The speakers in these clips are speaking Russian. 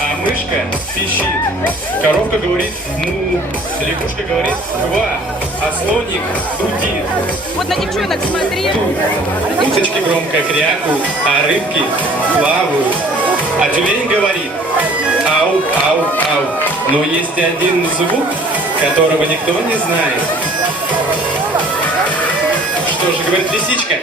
а мышка пищит. Коровка говорит му, лягушка говорит ква, а слоник дудит. Вот на девчонок смотри. Уточки громко крякают, а рыбки плавают. А тюлень говорит ау, ау, ау. Но есть один звук, которого никто не знает. Что же говорит лисичка?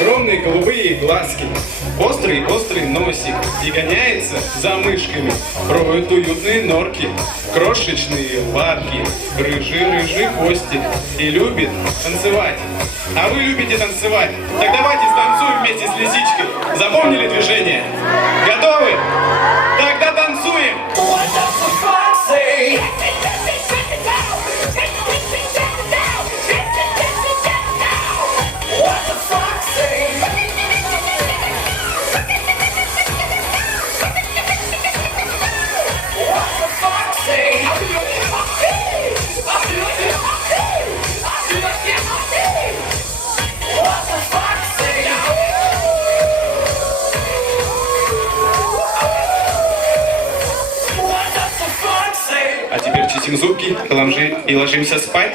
Огромные голубые глазки, острый носик и гоняется за мышками, роют уютные норки, крошечные лапки, рыжий хвостик и любит танцевать. А вы любите танцевать? Так давайте станцуем вместе с лисичкой. Запомнили движение? Готовы? Тогда танцуем! А теперь чистим зубки и ложимся спать.